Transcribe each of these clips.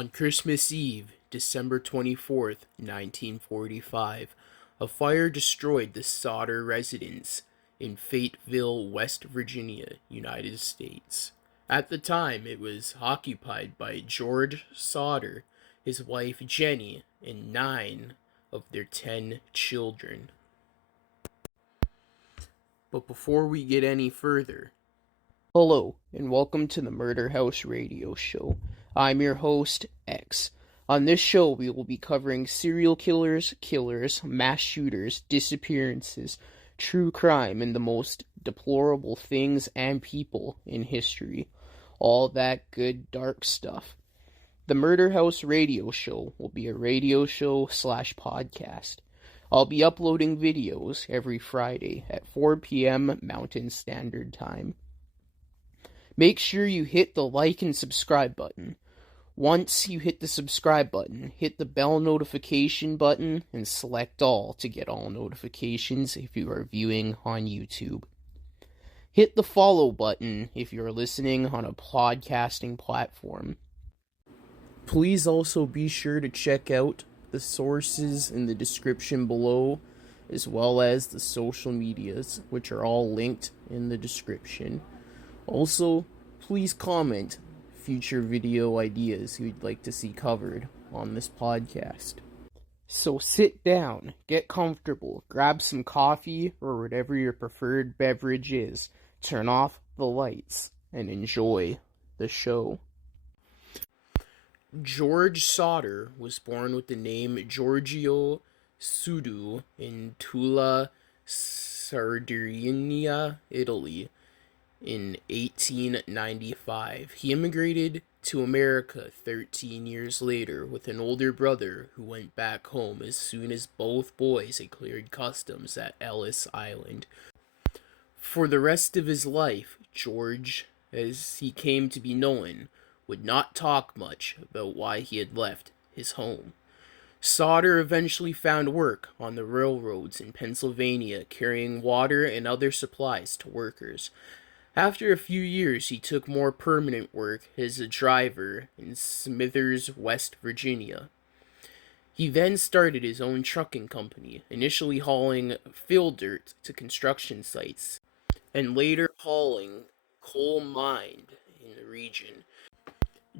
On Christmas Eve, December 24th, 1945, a fire destroyed the Sodder residence in Fayetteville, West Virginia, United States. At the time, it was occupied by George Sodder, his wife Jenny, and 9 of their 10 children. But before we get any further, hello, and welcome to the Murder House Radio Show. I'm your host, X. On this show, we will be covering serial killers, mass shooters, disappearances, true crime, and the most deplorable things and people in history. All that good, dark stuff. The Murder House Radio Show will be a radio show / podcast. I'll be uploading videos every Friday at 4 p.m. Mountain Standard Time. Make sure you hit the like and subscribe button. Once you hit the subscribe button, hit the bell notification button and select all to get all notifications if you are viewing on YouTube. Hit the follow button if you're listening on a podcasting platform. Please also be sure to check out the sources in the description below, as well as the social medias, which are all linked in the description. Also, please comment future video ideas you'd like to see covered on this podcast. So sit down, get comfortable, grab some coffee or whatever your preferred beverage is, turn off the lights, and enjoy the show. George Sodder was born with the name Giorgio Sudu in Tulla, Sardinia, Italy, in 1895. He immigrated to America 13 years later with an older brother who went back home as soon as both boys had cleared customs at Ellis Island. For the rest of his life, George, as he came to be known, would not talk much about why he had left his home. Sodder eventually found work on the railroads in Pennsylvania, carrying water and other supplies to workers. After a few years, he took more permanent work as a driver in Smithers, West Virginia. He then started his own trucking company, initially hauling fill dirt to construction sites, and later hauling coal mined in the region.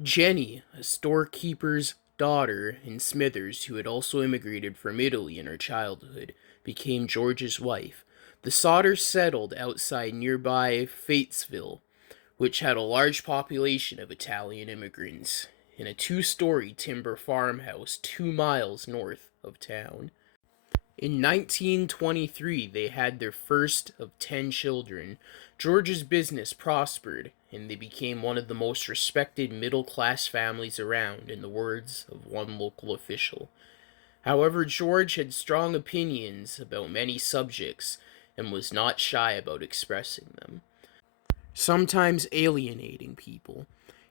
Jenny, a storekeeper's daughter in Smithers who had also immigrated from Italy in her childhood, became George's wife. The Sodders settled outside nearby Fayetteville, which had a large population of Italian immigrants, in a 2-story timber farmhouse 2 miles north of town. In 1923, they had their first of 10 children. George's business prospered, and they became one of the most respected middle-class families around, in the words of one local official. However, George had strong opinions about many subjects, and was not shy about expressing them, sometimes alienating people.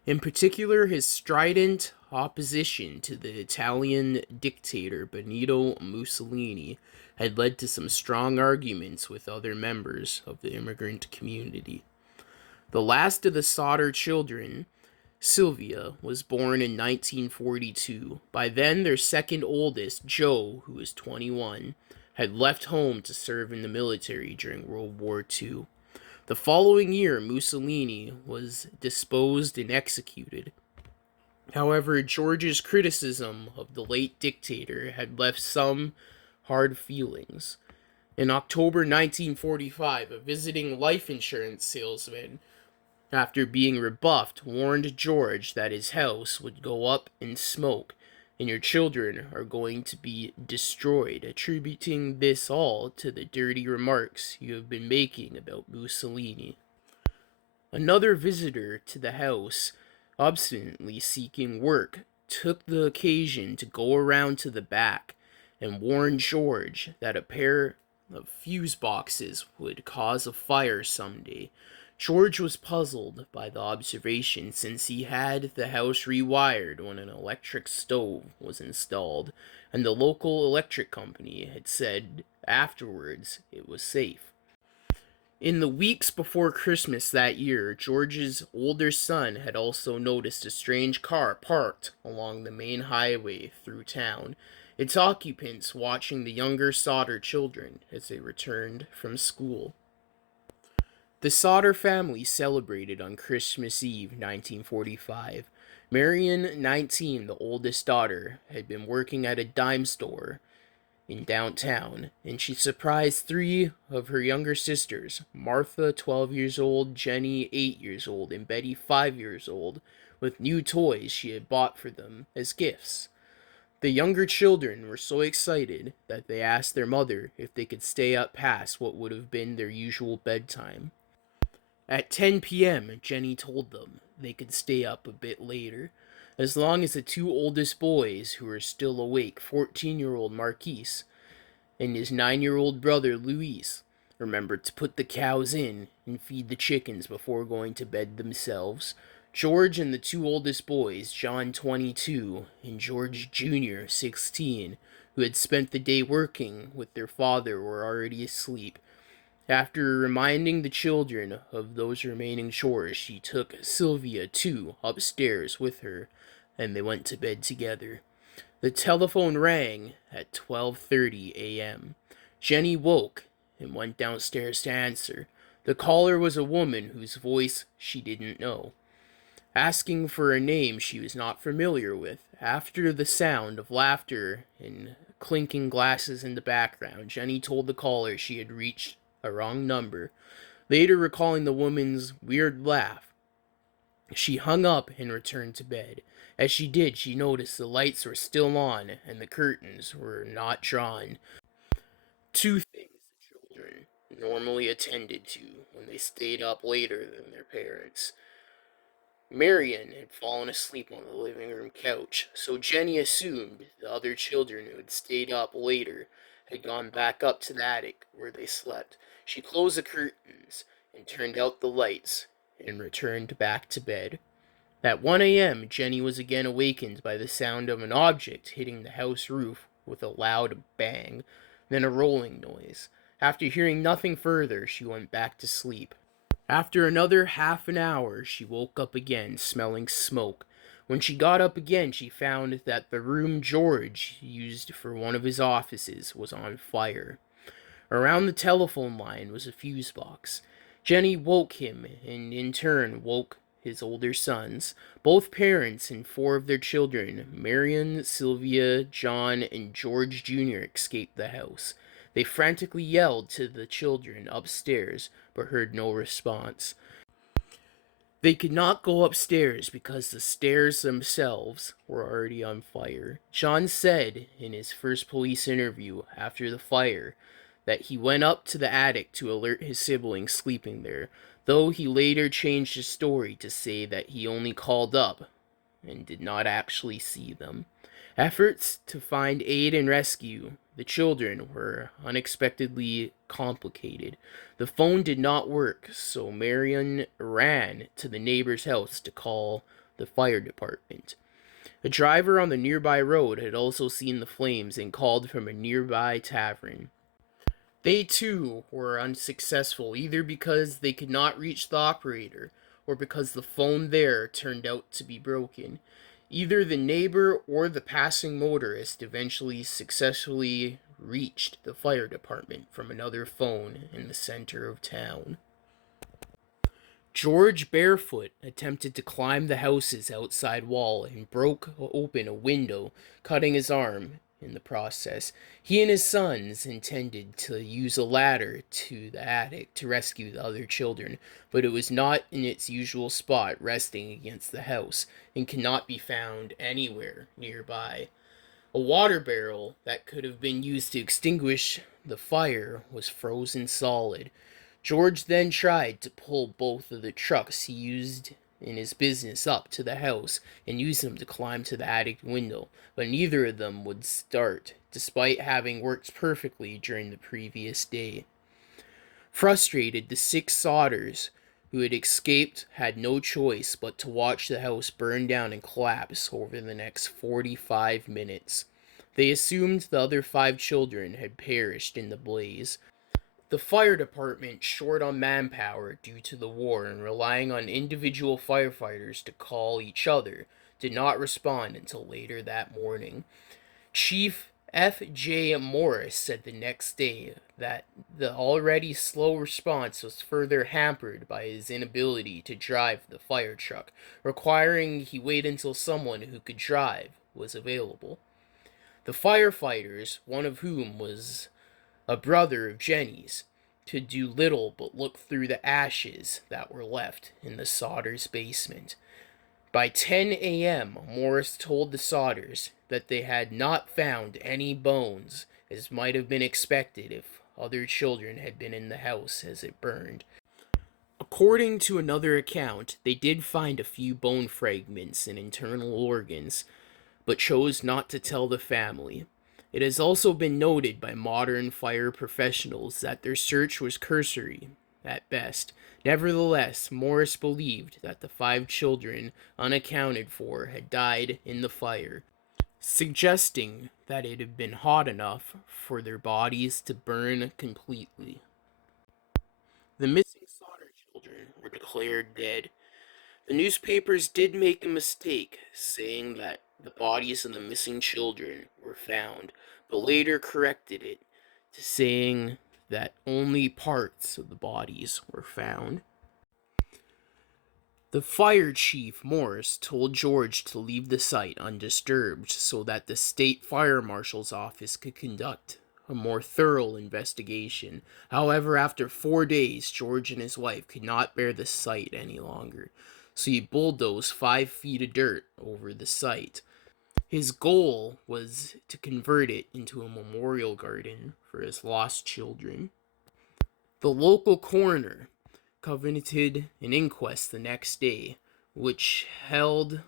In particular, his strident opposition to the Italian dictator Benito Mussolini had led to some strong arguments with other members of the immigrant community. The last of the Sodder children, Sylvia, was born in 1942. By then, their second oldest, Joe, who was 21, had left home to serve in the military during World War II. The following year, Mussolini was deposed and executed. However, George's criticism of the late dictator had left some hard feelings. In October 1945, a visiting life insurance salesman, after being rebuffed, warned George that his house would go up in smoke and your children are going to be destroyed, attributing this all to the dirty remarks you have been making about Mussolini. Another visitor to the house, obstinately seeking work, took the occasion to go around to the back and warn George that a pair of fuse boxes would cause a fire someday. George was puzzled by the observation since he had the house rewired when an electric stove was installed, and the local electric company had said afterwards it was safe. In the weeks before Christmas that year, George's older son had also noticed a strange car parked along the main highway through town, its occupants watching the younger Sodder children as they returned from school. The Sodder family celebrated on Christmas Eve 1945. Marion, 19, the oldest daughter, had been working at a dime store in downtown, and she surprised three of her younger sisters, Martha, 12 years old, Jenny, 8 years old, and Betty, 5 years old, with new toys she had bought for them as gifts. The younger children were so excited that they asked their mother if they could stay up past what would have been their usual bedtime. At 10 p.m., Jenny told them they could stay up a bit later, as long as the two oldest boys, who were still awake, 14-year-old Marquise and his 9-year-old brother Luis, remembered to put the cows in and feed the chickens before going to bed themselves. George and the two oldest boys, John, 22, and George Jr., 16, who had spent the day working with their father, were already asleep. After reminding the children of those remaining chores, she took Sylvia, too, upstairs with her, and they went to bed together. The telephone rang at 12:30 a.m. Jenny woke and went downstairs to answer. The caller was a woman whose voice she didn't know, asking for a name she was not familiar with. After the sound of laughter and clinking glasses in the background, Jenny told the caller she had reached a wrong number. Later, recalling the woman's weird laugh, she hung up and returned to bed. As she did, she noticed the lights were still on and the curtains were not drawn. Two things the children normally attended to when they stayed up later than their parents. Marion had fallen asleep on the living room couch, so Jenny assumed the other children who had stayed up later had gone back up to the attic where they slept. She closed the curtains and turned out the lights and returned back to bed. At 1 a.m., Jenny was again awakened by the sound of an object hitting the house roof with a loud bang, then a rolling noise. After hearing nothing further, she went back to sleep. After another half an hour, she woke up again, smelling smoke. When she got up again, she found that the room George used for one of his offices was on fire. Around the telephone line was a fuse box. Jenny woke him and in turn woke his older sons. Both parents and four of their children, Marion, Sylvia, John, and George Jr., escaped the house. They frantically yelled to the children upstairs, but heard no response. They could not go upstairs because the stairs themselves were already on fire. John said in his first police interview after the fire that he went up to the attic to alert his siblings sleeping there, though he later changed his story to say that he only called up and did not actually see them. Efforts to find aid and rescue the children were unexpectedly complicated. The phone did not work, so Marion ran to the neighbor's house to call the fire department. A driver on the nearby road had also seen the flames and called from a nearby tavern. They too were unsuccessful, either because they could not reach the operator or because the phone there turned out to be broken. Either the neighbor or the passing motorist eventually successfully reached the fire department from another phone in the center of town. George, barefoot, attempted to climb the house's outside wall and broke open a window, cutting his arm in the process. He and his sons intended to use a ladder to the attic to rescue the other children, but it was not in its usual spot, resting against the house, and cannot be found anywhere nearby. A water barrel that could have been used to extinguish the fire was frozen solid. George then tried to pull both of the trucks he used in his business up to the house and use them to climb to the attic window, but neither of them would start, despite having worked perfectly during the previous day. Frustrated, the six Sodders who had escaped had no choice but to watch the house burn down and collapse over the next 45 minutes. They assumed the other five children had perished in the blaze. The fire department, short on manpower due to the war and relying on individual firefighters to call each other, did not respond until later that morning. Chief F.J. Morris said the next day that the already slow response was further hampered by his inability to drive the fire truck, requiring he wait until someone who could drive was available. The firefighters, one of whom was a brother of Jenny's, could do little but look through the ashes that were left in the Sodder's basement. By 10 a.m., Morris told the Sodders that they had not found any bones, as might have been expected if other children had been in the house as it burned. According to another account, they did find a few bone fragments and internal organs, but chose not to tell the family. It has also been noted by modern fire professionals that their search was cursory, at best. Nevertheless, Morris believed that the 5 children unaccounted for had died in the fire, suggesting that it had been hot enough for their bodies to burn completely. The missing Sodder children were declared dead. The newspapers did make a mistake, saying that the bodies of the missing children were found, but later corrected it to saying that only parts of the bodies were found. The fire chief, Morris, told George to leave the site undisturbed so that the state fire marshal's office could conduct a more thorough investigation. However, after 4 days, George and his wife could not bear the sight any longer, so he bulldozed 5 feet of dirt over the site. His goal was to convert it into a memorial garden for his lost children. The local coroner covenanted an inquest the next day, which held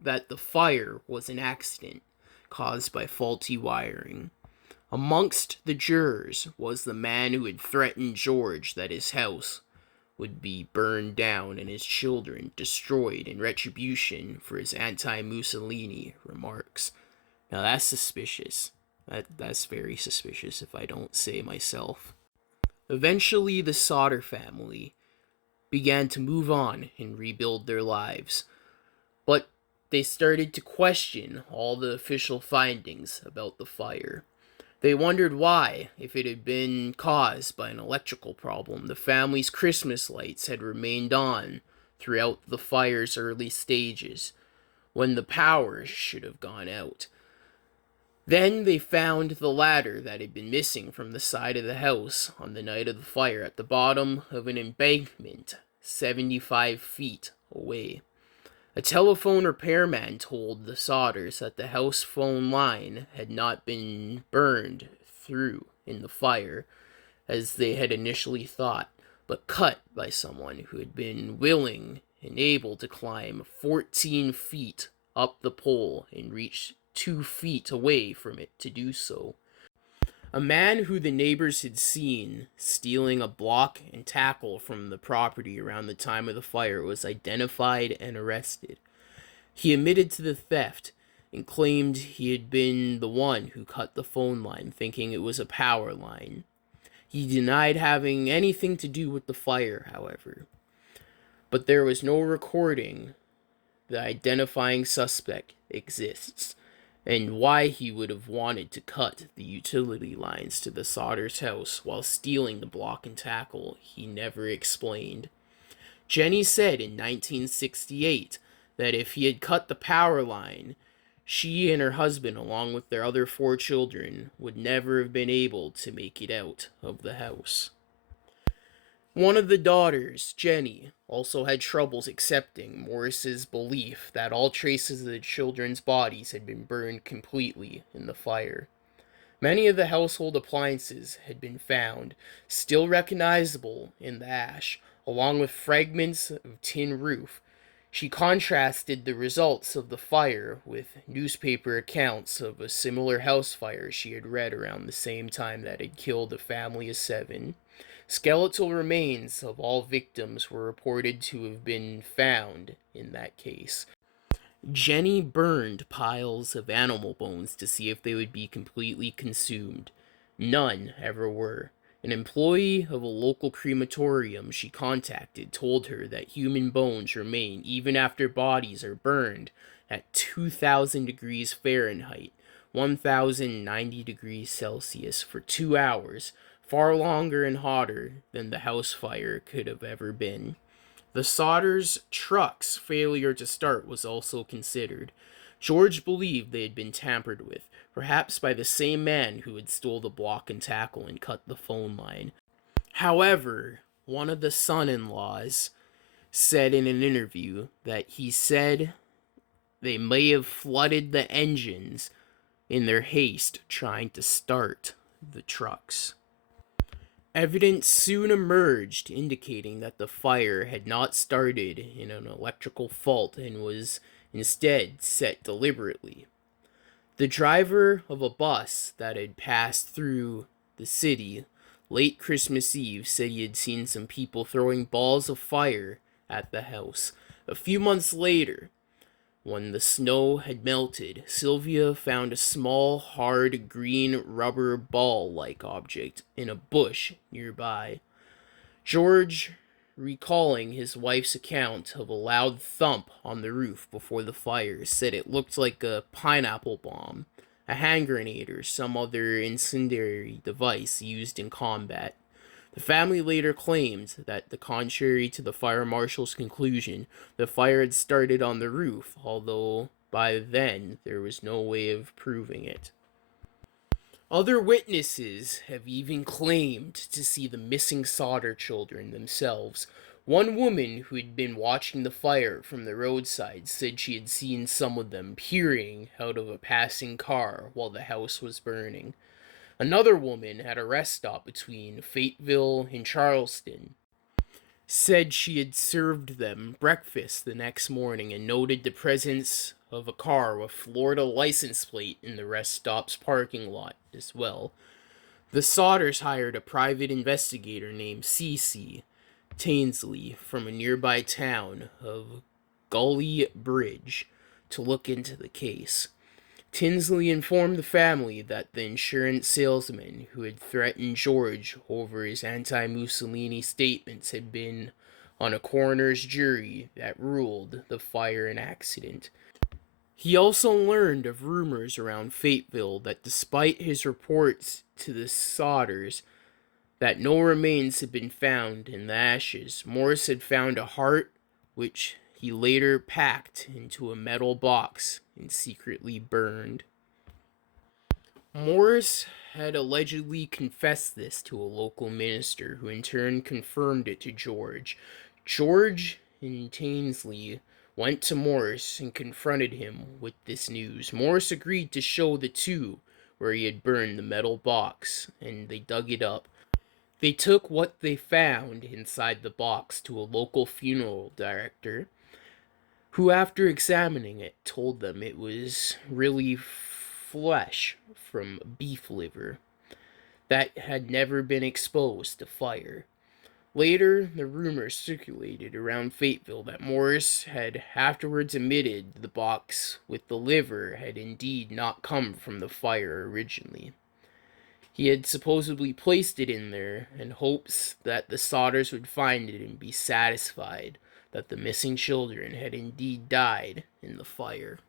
that the fire was an accident caused by faulty wiring. Amongst the jurors was the man who had threatened George that his house would be burned down and his children destroyed in retribution for his anti-Mussolini remarks. Now that's suspicious. That's very suspicious if I don't say myself. Eventually, the Sodder family began to move on and rebuild their lives, but they started to question all the official findings about the fire. They wondered why, if it had been caused by an electrical problem, the family's Christmas lights had remained on throughout the fire's early stages, when the power should have gone out. Then they found the ladder that had been missing from the side of the house on the night of the fire at the bottom of an embankment 75 feet away. A telephone repairman told the Sodders that the house phone line had not been burned through in the fire, as they had initially thought, but cut by someone who had been willing and able to climb 14 feet up the pole and reach 2 feet away from it to do so. A man who the neighbors had seen stealing a block and tackle from the property around the time of the fire was identified and arrested. He admitted to the theft and claimed he had been the one who cut the phone line, thinking it was a power line. He denied having anything to do with the fire, however. But there was no recording the identifying suspect exists, and why he would have wanted to cut the utility lines to the Sodder's house while stealing the block and tackle, he never explained. Jenny said in 1968 that if he had cut the power line, she and her husband, along with their other 4 children, would never have been able to make it out of the house. One of the daughters, Jenny, also had troubles accepting Morris's belief that all traces of the children's bodies had been burned completely in the fire. Many of the household appliances had been found, still recognizable in the ash, along with fragments of tin roof. She contrasted the results of the fire with newspaper accounts of a similar house fire she had read around the same time that had killed a family of 7. Skeletal remains of all victims were reported to have been found in that case. Jenny burned piles of animal bones to see if they would be completely consumed. None ever were. An employee of a local crematorium she contacted told her that human bones remain even after bodies are burned at 2000 degrees Fahrenheit, 1090 degrees Celsius, for 2 hours, far longer and hotter than the house fire could have ever been. The Sodder's truck's failure to start was also considered. George believed they had been tampered with, perhaps by the same man who had stole the block and tackle and cut the phone line. However, one of the son-in-laws said in an interview that he said they may have flooded the engines in their haste trying to start the trucks. Evidence soon emerged indicating that the fire had not started in an electrical fault and was instead set deliberately. The driver of a bus that had passed through the city late Christmas Eve said he had seen some people throwing balls of fire at the house. A few months later, when the snow had melted, Sylvia found a small, hard, green rubber ball-like object in a bush nearby. George, recalling his wife's account of a loud thump on the roof before the fire, said it looked like a pineapple bomb, a hand grenade, or some other incendiary device used in combat. The family later claimed that, the contrary to the fire marshal's conclusion, the fire had started on the roof, although by then there was no way of proving it. Other witnesses have even claimed to see the missing Sodder children themselves. One woman who had been watching the fire from the roadside said she had seen some of them peering out of a passing car while the house was burning. Another woman at a rest stop between Fayetteville and Charleston said she had served them breakfast the next morning and noted the presence of a car with Florida license plate in the rest stop's parking lot as well. The Sodders hired a private investigator named C.C. Tainsley from a nearby town of Gully Bridge to look into the case. Tinsley informed the family that the insurance salesman who had threatened George over his anti-Mussolini statements had been on a coroner's jury that ruled the fire an accident. He also learned of rumors around Fayetteville that despite his reports to the Sodders that no remains had been found in the ashes, Morris had found a heart which he later packed into a metal box and secretly burned. Morris had allegedly confessed this to a local minister, who in turn confirmed it to George. George and Tainsley went to Morris and confronted him with this news. Morris agreed to show the two where he had burned the metal box, and they dug it up. They took what they found inside the box to a local funeral director, who, after examining it, told them it was really flesh from beef liver that had never been exposed to fire. Later, the rumor circulated around Fayetteville that Morris had afterwards admitted the box with the liver had indeed not come from the fire originally. He had supposedly placed it in there in hopes that the Sodders would find it and be satisfied that the missing children had indeed died in the fire.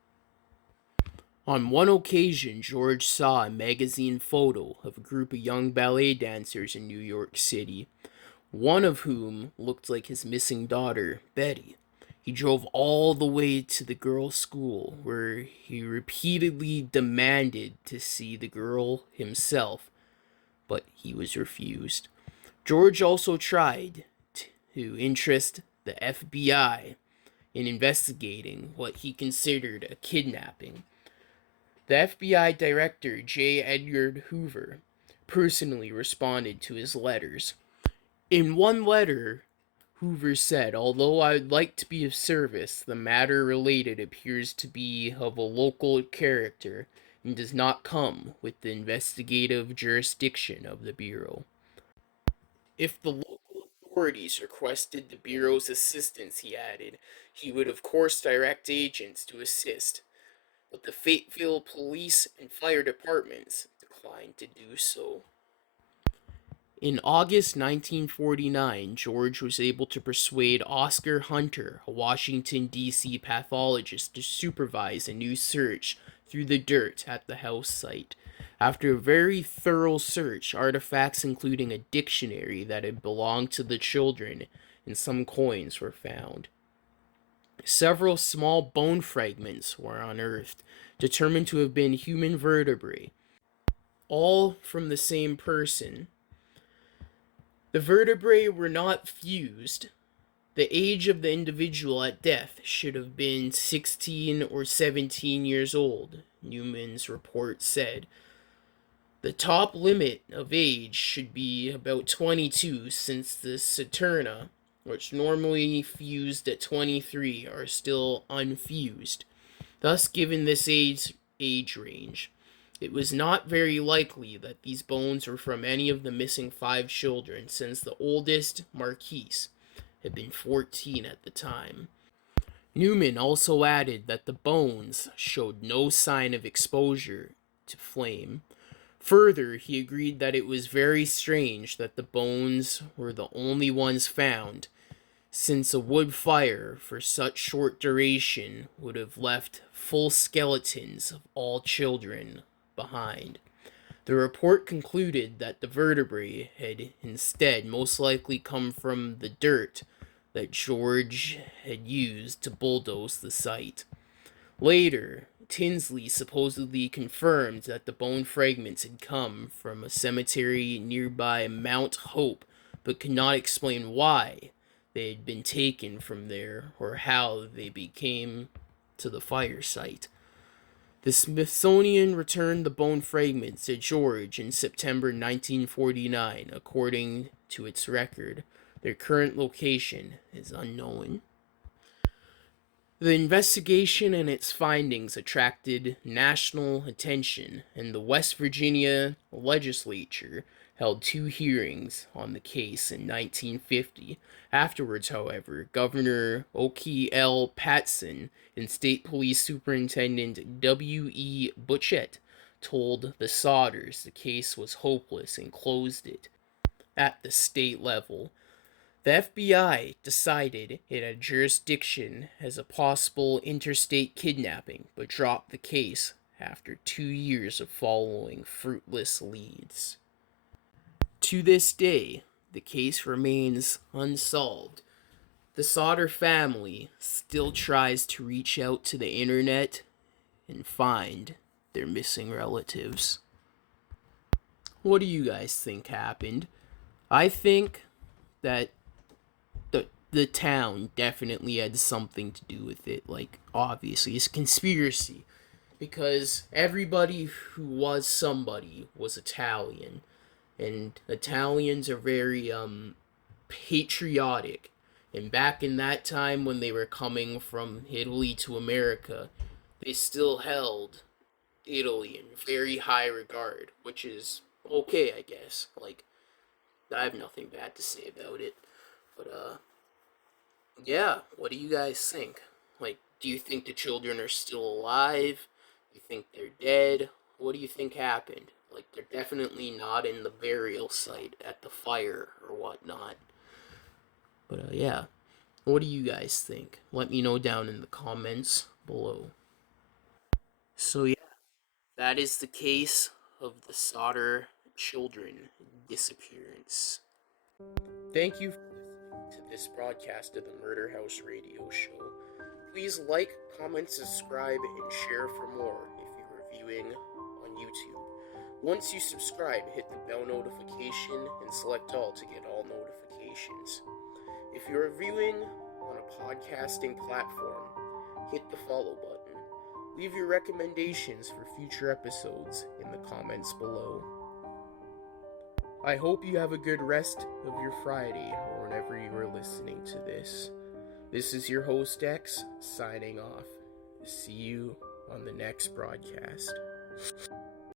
On one occasion, George saw a magazine photo of a group of young ballet dancers in New York City, one of whom looked like his missing daughter, Betty. He drove all the way to the girls' school, where he repeatedly demanded to see the girl himself, but he was refused. George also tried to interest the FBI in investigating what he considered a kidnapping. The FBI Director J. Edgar Hoover personally responded to his letters. In one letter, Hoover said, "Although I would like to be of service, the matter related appears to be of a local character and does not come with the investigative jurisdiction of the Bureau." If the local authorities requested the Bureau's assistance, he added, he would of course direct agents to assist, but the Fayetteville police and fire departments declined to do so. In August 1949, George was able to persuade Oscar Hunter, a Washington, D.C. pathologist, to supervise a new search through the dirt at the house site. After a very thorough search, artifacts including a dictionary that had belonged to the children and some coins were found. Several small bone fragments were unearthed, determined to have been human vertebrae, all from the same person. The vertebrae were not fused. The age of the individual at death should have been 16 or 17 years old, Newman's report said. The top limit of age should be about 22, since the Saturna, which normally fused at 23, are still unfused. Thus, given this age range, it was not very likely that these bones were from any of the missing 5 children, since the oldest, Marquise, had been 14 at the time. Newman also added that the bones showed no sign of exposure to flame. Further, he agreed that it was very strange that the bones were the only ones found, since a wood fire for such short duration would have left full skeletons of all children behind. The report concluded that the vertebrae had instead most likely come from the dirt that George had used to bulldoze the site. Later, Tinsley supposedly confirmed that the bone fragments had come from a cemetery nearby Mount Hope, but could not explain why they had been taken from there or how they became to the fire site. The Smithsonian returned the bone fragments to George in September 1949. According to its record, their current location is unknown. The investigation and its findings attracted national attention, and the West Virginia legislature held 2 hearings on the case in 1950. Afterwards, however, Governor Oki L. Patson and State Police Superintendent W.E. Butchett told the Sodders the case was hopeless and closed it. At the state level, the FBI decided it had jurisdiction as a possible interstate kidnapping, but dropped the case after 2 years of following fruitless leads. To this day, the case remains unsolved. The Sodder family still tries to reach out to the internet and find their missing relatives. What do you guys think happened? I think that the town definitely had something to do with it. Like, obviously, it's a conspiracy. Because everybody who was somebody was Italian. And Italians are very, patriotic. And back in that time when they were coming from Italy to America, they still held Italy in very high regard. Which is okay, I guess. Like, I have nothing bad to say about it. But, yeah, what do you guys think? Like, do you think the children are still alive? Do you think they're dead? What do you think happened? Like, they're definitely not in the burial site at the fire or whatnot. But, yeah, what do you guys think? Let me know down in the comments below. So, yeah, that is the case of the Sodder children disappearance. Thank you for listening to this broadcast of the Murder House Radio Show. Please like, comment, subscribe, and share for more if you're viewing on YouTube. Once you subscribe, hit the bell notification and select all to get all notifications. If you're viewing on a podcasting platform, hit the follow button. Leave your recommendations for future episodes in the comments below. I hope you have a good rest of your Friday or whenever you are listening to this. This is your host X signing off. See you on the next broadcast.